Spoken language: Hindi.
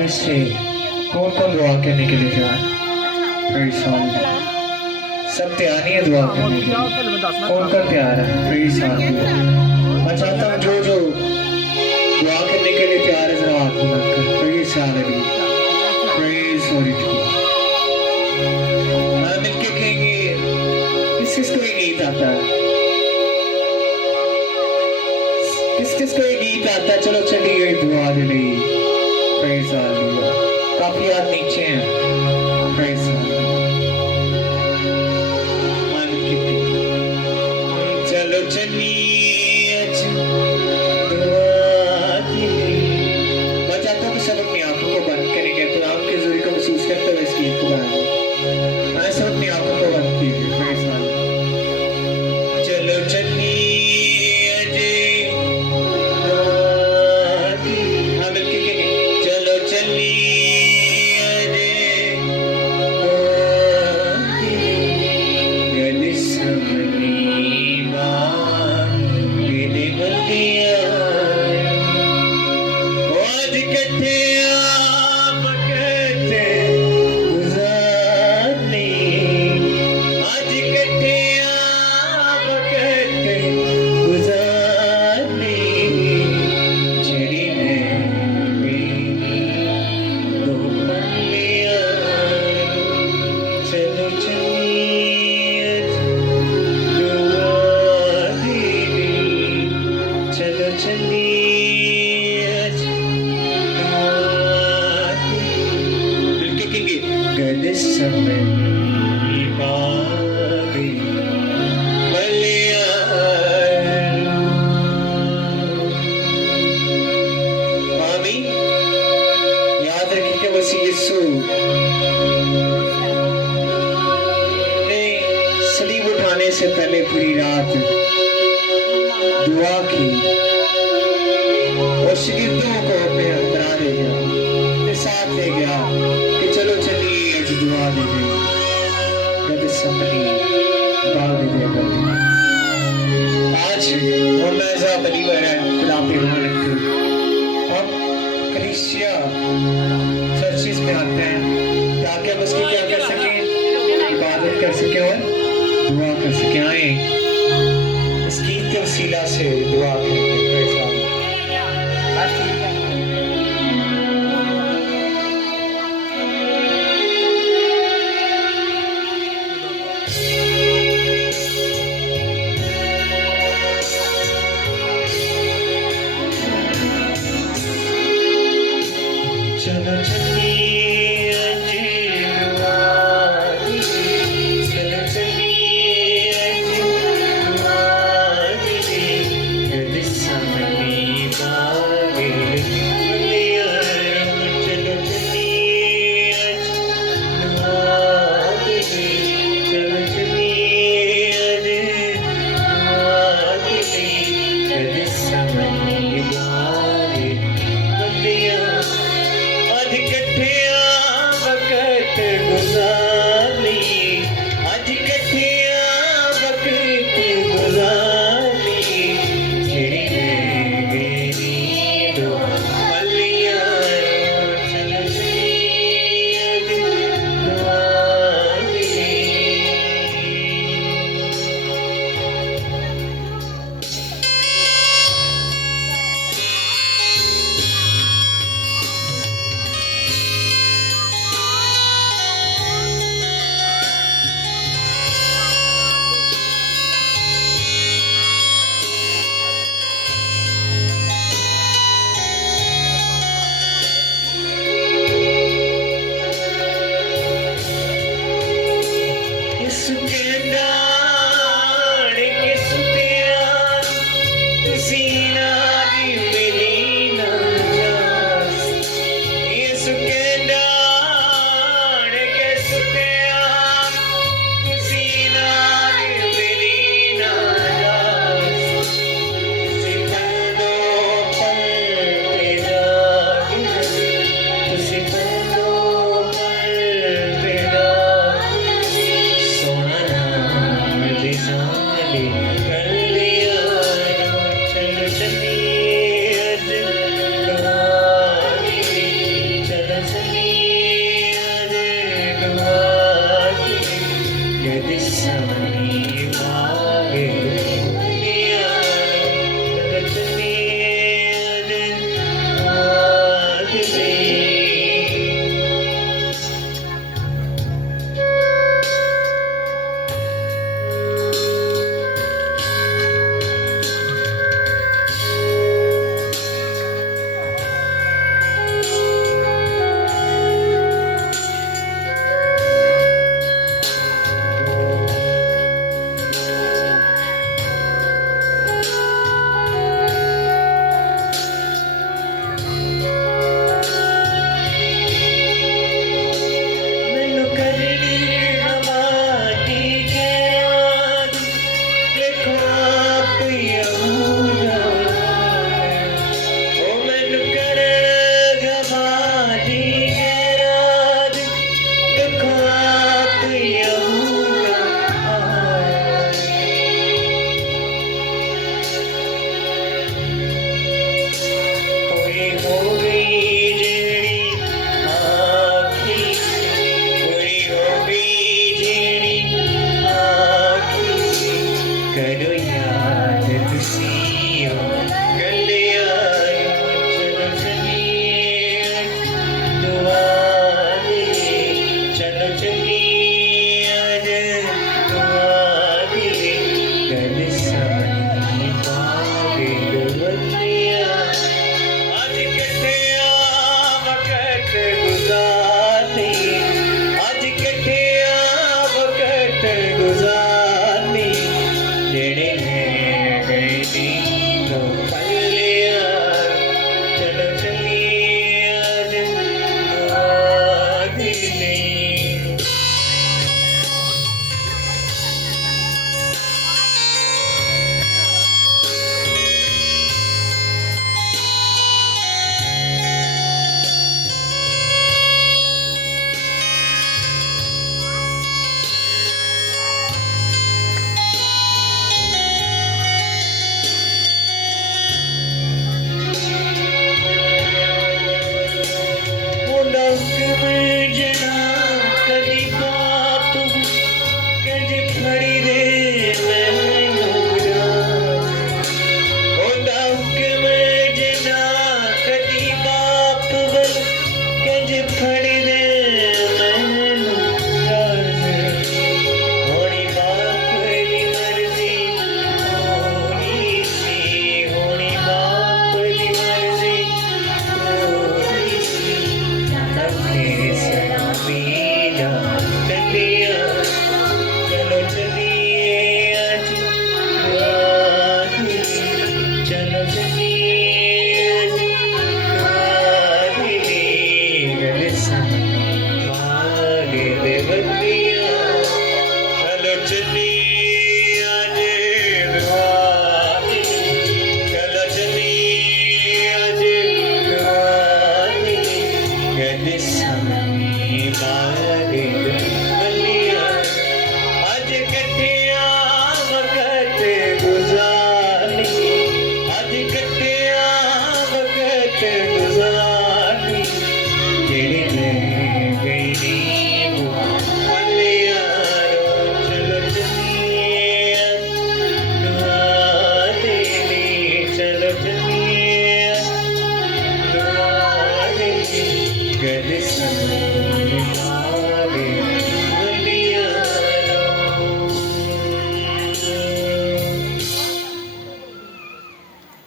में से कौन कौन दुआ करने के लिए तैयार है? Praise Hallelujah. सब तैयार नहीं है दुआ करने के लिए? कौन कौन तैयार है? Praise Hallelujah. मैं चाहता हूँ जो जो दुआ करने के लिए तैयार है जरा हाथ उठाकर Praise Hallelujah. Praise Holy God. मिलके कहेंगे किस किस को ये गीत आता है? किस किस को ये गीत आता है? चलो चलिए दुआ दे ली Praise Hallelujah. काफी हाथ नीचे हैं Praise Hallelujah. मन की चलो चलिए दुआ दे ली। मैं चाहता हूँ कि सब अपनी आंखों को बंद करेंगे खुदावंद के ज़ुरी को महसूस करते हुए इस गीत को गाएंगे। मैं सब अपनी आंखों को बंद कीजिए Praise Hallelujah. चलो चलिए से पहले पूरी रात दुआ की और शागिर्दों को अपने बना ले गया, अपने साथ ले गया कि चलो चलिए आज दुआ दे दें गद सपनी बाल दे देगा। आज वो मैज़ा बलीवर है खुदा पे मान रखते हम कलीसिया चर्चिस में आते हैं ताकि हम उसकी क्या कर सकें, इबादत कर सकें और दुआ कर सके। आए इस गीत के वसीला से दुआ करेंगे। चलो चलिए अधिक में जना कदी बाप कंज फड़ी दे मैनू डाक में जना कदी बाप बल कंज फड़ी दे मैनू होनी बाप दी मर्जी होनी सी होनी बाप दी मर्जी होनी सी अपने सलामी जा चलिया चलो चलिए आज राही चलो चलिए आज राही गल मागे दे बलिया चलो चलिए आज राही चलो चलिए आज राही गल मागे दे